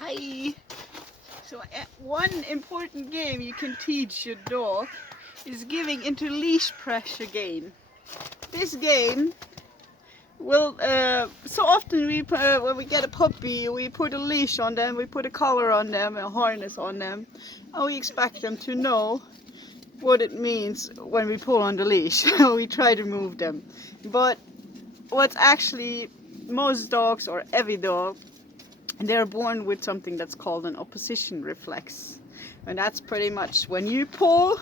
Hi. So one important game you can teach your dog is giving into leash pressure game. This game will, so often when we get a puppy, we put a leash on them, we put a collar on them, a harness on them, and we expect them to know what it means when we pull on the leash. We try to move them. But what's actually, most dogs, or every dog, they're born with something that's called an opposition reflex. And that's pretty much when you pull,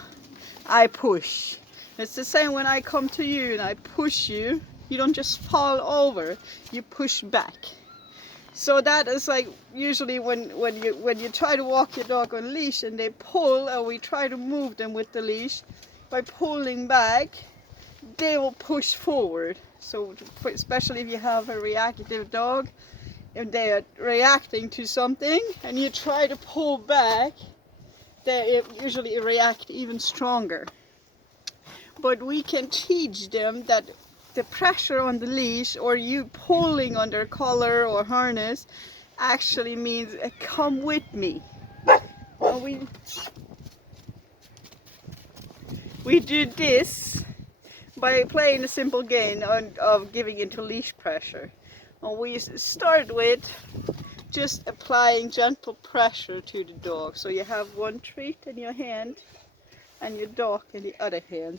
I push. It's the same when I come to you and I push you. You don't just fall over, you push back. So that is like usually when you try to walk your dog on a leash and they pull, or we try to move them with the leash, by pulling back, they will push forward. So especially if you have a reactive dog, if they are reacting to something and you try to pull back, they usually react even stronger. But we can teach them that the pressure on the leash, or you pulling on their collar or harness, actually means come with me. And we do this by playing a simple game of giving into leash pressure. And we start with just applying gentle pressure to the dog. So you have one treat in your hand and your dog in the other hand.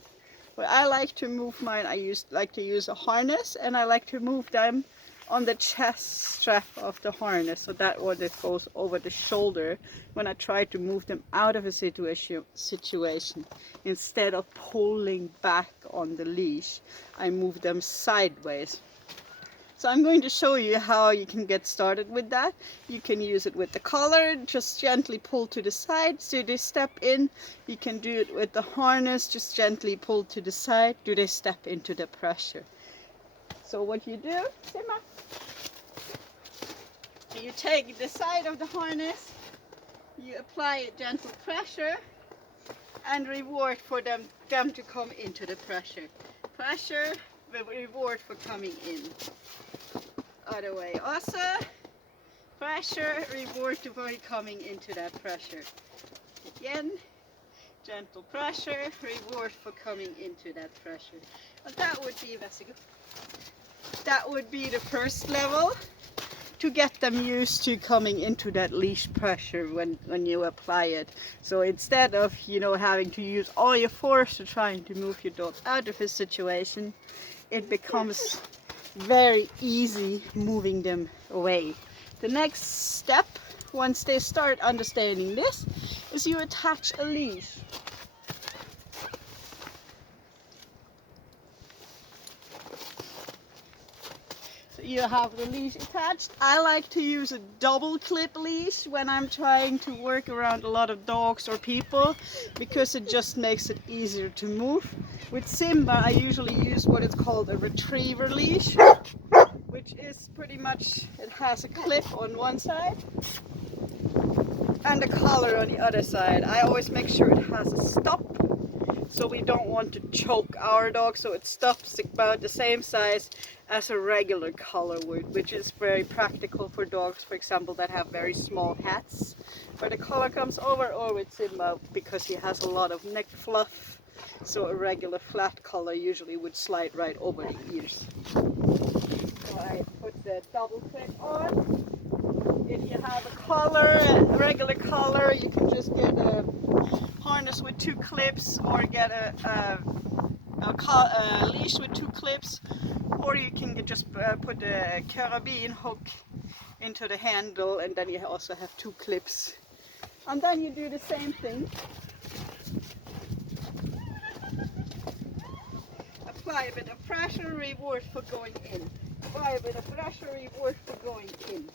But I like to move mine, like to use a harness, and I like to move them on the chest strap of the harness, so that one that goes over the shoulder when I try to move them out of a situation. Instead of pulling back on the leash, I move them sideways. So I'm going to show you how you can get started with that. You can use it with the collar, just gently pull to the side so they step in. You can do it with the harness, just gently pull to the side, do they step into the pressure. So what you do, Simma, you take the side of the harness, you apply a gentle pressure and reward for them to come into the pressure. Pressure, reward for coming in. Other way also, pressure, reward for coming into that pressure. Again, gentle pressure, reward for coming into that pressure. And that would be the first level to get them used to coming into that leash pressure when you apply it. So instead of, having to use all your force to trying to move your dog out of a situation, it becomes very easy moving them away. The next step, once they start understanding this, is you attach a leash. So you have the leash attached. I like to use a double clip leash when I'm trying to work around a lot of dogs or people, because it just makes it easier to move. With Simba, I usually use what is called a retriever leash, which is pretty much, it has a clip on one side and a collar on the other side. I always make sure it has a stop, so we don't want to choke our dog, so it stops about the same size as a regular collar would, which is very practical for dogs, for example, that have very small hats, where the collar comes over, or with Simba, because he has a lot of neck fluff. So a regular flat collar usually would slide right over the ears. So I put the double clip on. If you have a collar, a regular collar, you can just get a harness with 2 clips, or get a leash with 2 clips, or you can just put a carabine hook into the handle, and then you also have 2 clips. And then you do the same thing. Apply a bit of pressure, reward for going in. Apply a bit of pressure, reward for going in.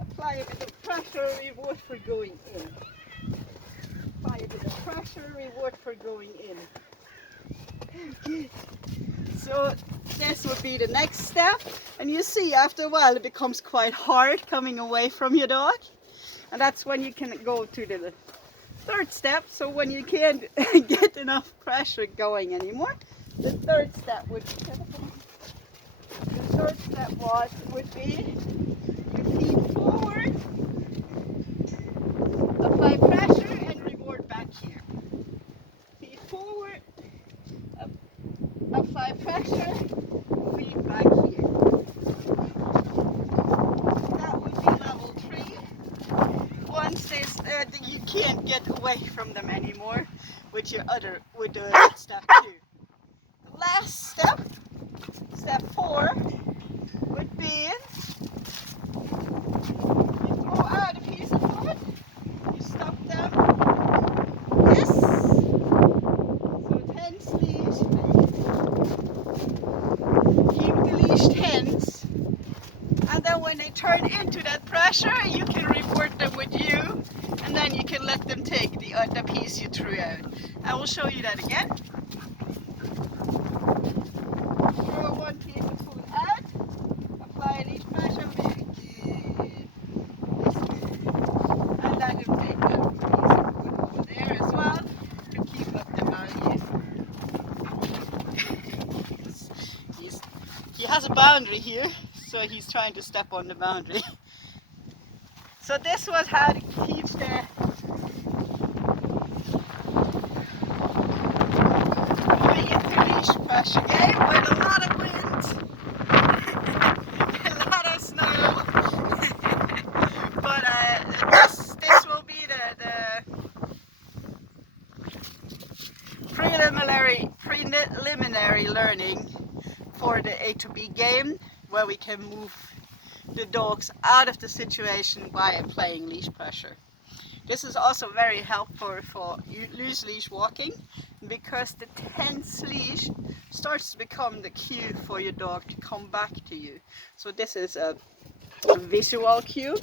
Apply a bit of pressure, reward for going in. Apply a bit of pressure, reward for going in. Okay. So this would be the next step. And you see, after a while it becomes quite hard coming away from your dog. And that's when you can go to the third step. So when you can't get enough pressure going anymore, the third step would be you feet forward apply pressure and reward back here. Feed forward, apply pressure, feed back here. That would be level 3. Once this, you can't get away from them anymore with step 2. The last step, step 4, would be you throw out a piece of wood, you stop them, yes, so tense leash, keep the leash tense, and then when they turn into that pressure, you can reward them with you, and then you can let them take the piece you threw out. I will show you that again. Throw one piece of food out, apply leash pressure, very good, and let him take that piece of food over there as well to keep up the value. He has a boundary here, so he's trying to step on the boundary. So this was how to teach the moving into leash pressure game with a lot of wind, a lot of snow. But this will be the preliminary learning for the A to B game, where we can move the dogs out of the situation by playing leash pressure. This is also very helpful for loose leash walking, because the tense leash starts to become the cue for your dog to come back to you. So this is a visual cue.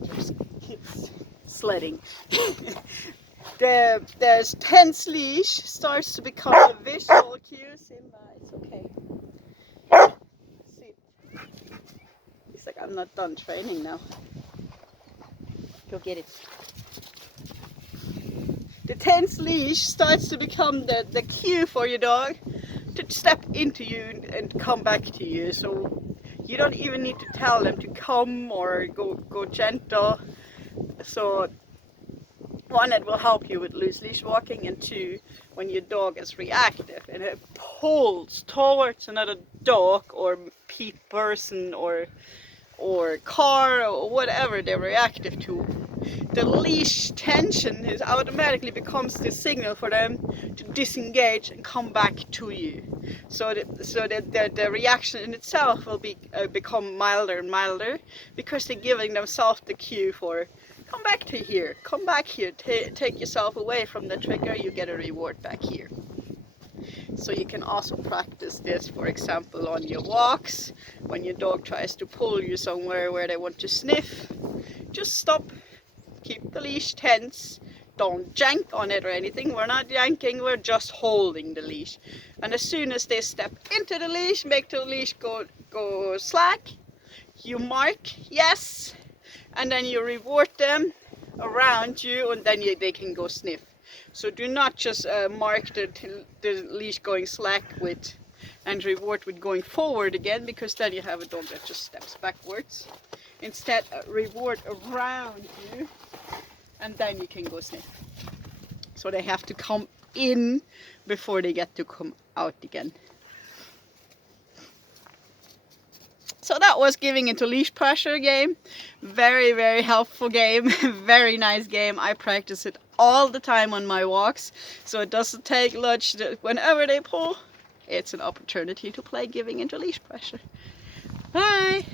There's kids sledding. There's tense leash starts to become a visual cue. Simba, it's okay. See, he's like, I'm not done training now. Go get it. The tense leash starts to become the cue for your dog to step into you and come back to you. So you don't even need to tell them to come or go gentle. So one, it will help you with loose leash walking, and two, when your dog is reactive and it pulls towards another dog or person or car or whatever they're reactive to, the leash tension automatically becomes the signal for them to disengage and come back to you. So the reaction in itself will become milder and milder, because they're giving themselves the cue for come back to here, come back here, take yourself away from the trigger, you get a reward back here. So you can also practice this, for example, on your walks. When your dog tries to pull you somewhere where they want to sniff, just stop, keep the leash tense, don't yank on it or anything. We're not yanking, we're just holding the leash. And as soon as they step into the leash, make the leash go slack, you mark yes, and then you reward them around you, and then they can go sniff. So do not just mark the leash going slack and reward with going forward again, because then you have a dog that just steps backwards. Instead, reward around you, and then you can go sniff. So they have to come in before they get to come out again. So that was giving into leash pressure game. Very, very helpful game. Very nice game. I practice it all the time on my walks. So it doesn't take much. Whenever they pull, it's an opportunity to play giving into leash pressure. Bye!